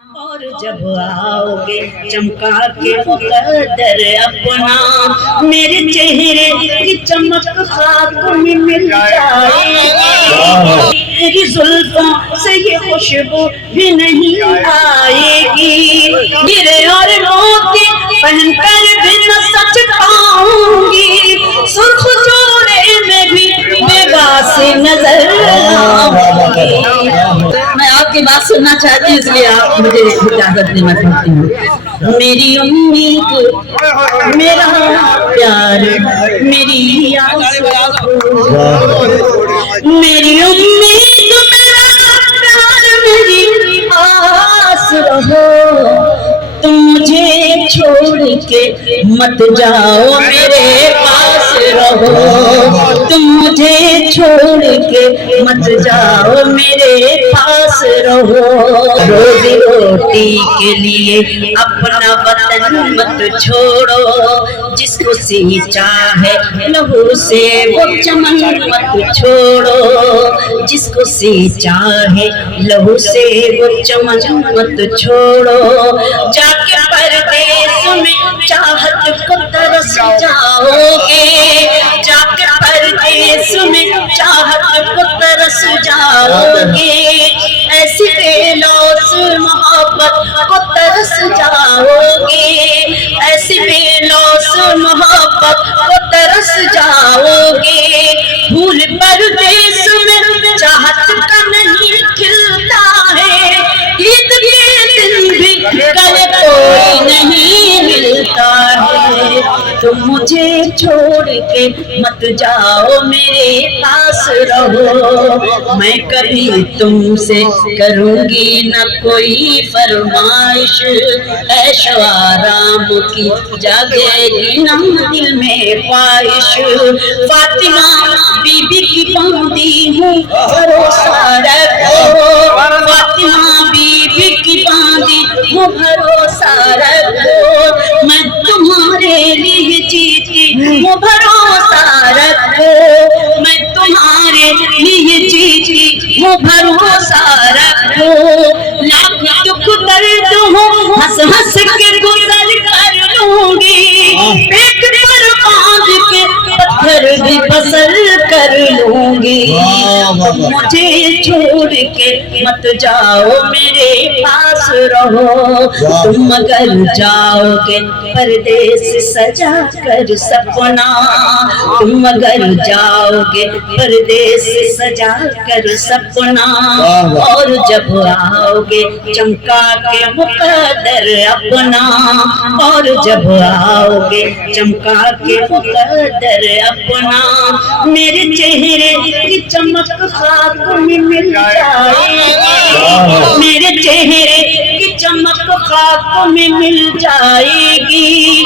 اور جب آؤگے چمکا کے مقدر اپنا، میرے چہرے کی چمک خاک میں مل جائے گی، میری زلفوں سے یہ خوشبو بھی نہیں آئے گی، ہیرے اور موتی پہن کر بھی نہ سچ پاؤں گی، سرخ جوڑے میں بھی بیگا سے نظر آؤں گی۔ میں آپ کی بات سننا چاہتی ہوں، اس لیے آپ مجھے اجازت دینا چاہتی ہوں۔ میری امید میرا پیار میری آس، میری امید میرا پیار میری آس رہو، تم مجھے چھوڑ کے مت جاؤ میرے پاس رہو، تم مجھے چھوڑ کے مت جاؤ میرے پاس رہو، روزی روٹی کے لیے اپنا وطن مت چھوڑو، جس کو سینچا ہے لہو سے وہ چمن مت چھوڑو، جس کو سینچا ہے لہو سے وہ چمن مت چھوڑو، جا کے پردیس میں چاہت کو ترس جاؤ گے، جا کے پردیس میں چاہت کو ترس جاؤ گے، ایسی بے لوث محبت کو ترس جاؤ گے، ایسی بے لوث محبت کو ترس جاؤ گے، پھول پردیس میں چاہت کا نہیں کھلتا ہے، عید کے دن بھی کل کوئی نہیں ملتا ہے، تم مجھے چھوڑ کے مت جاؤ میرے پاس رہو، میں کبھی تم سے کروں گی نہ کوئی فرمائش، عیش و آرام کی جاگے گی نہ دل میں خواہش، فاطمہ بی بی کی باندھی ہوں بھروسہ رکھو، فاطمہ بی بی کی باندھی ہوں بھروسہ رکھو، میں تمہارے لیے جیتی ہوں بھروسہ رکھو، میں تمہارے لیے جیتی ہوں بھروسہ رکھو، لاکھ دکھ درد ہوں ہنس ہنس کے گزر کر لوں گی، پیٹ پر باندھ کے پتھر بھی پسر کر لوں گی، تم مجھے چھوڑ کے مت جاؤ میرے پاس رہو، تم اگر جاؤ گے پردیس سجا کر سپنا، تم اگر جاؤ گے پردیس سجا کر سپنا، اور جب آؤ گے چمکا کے مقدر اپنا، اور جب آؤ گے چمکا کے مقدر اپنا، میرے چہرے کی چمک خاک میں مل جائے گی، میرے چہرے کی چمک خاک میں مل جائے گی،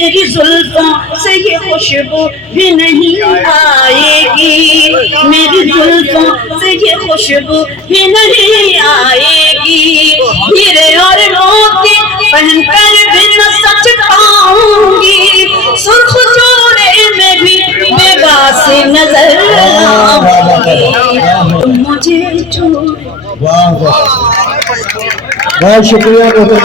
میری زلفوں سے یہ خوشبو بھی نہیں آئے گی، میری زلفوں سے یہ خوشبو بھی نہیں آئے گی، ہیرے اور موتی پہن کر بھی نہ سچ پاؤں گی، سرخ جوڑے میں بھی بیگا سے نظر آؤں گی، تم مجھے چھوڑ۔ بہت شکریہ۔